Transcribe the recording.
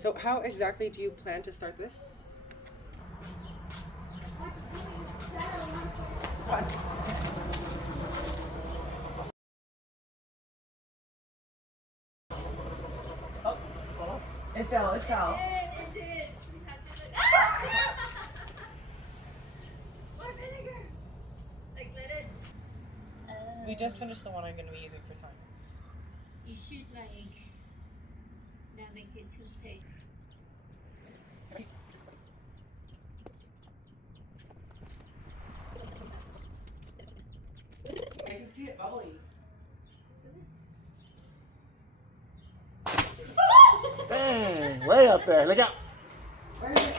So how exactly do you plan to start this? It fell. It did. We have to look. More vinegar. Like let it. We just finished the one I'm going to be using for science. You should like not make it too thick. I can see it bubbling. Bang! Way up there. Look out. Where is it?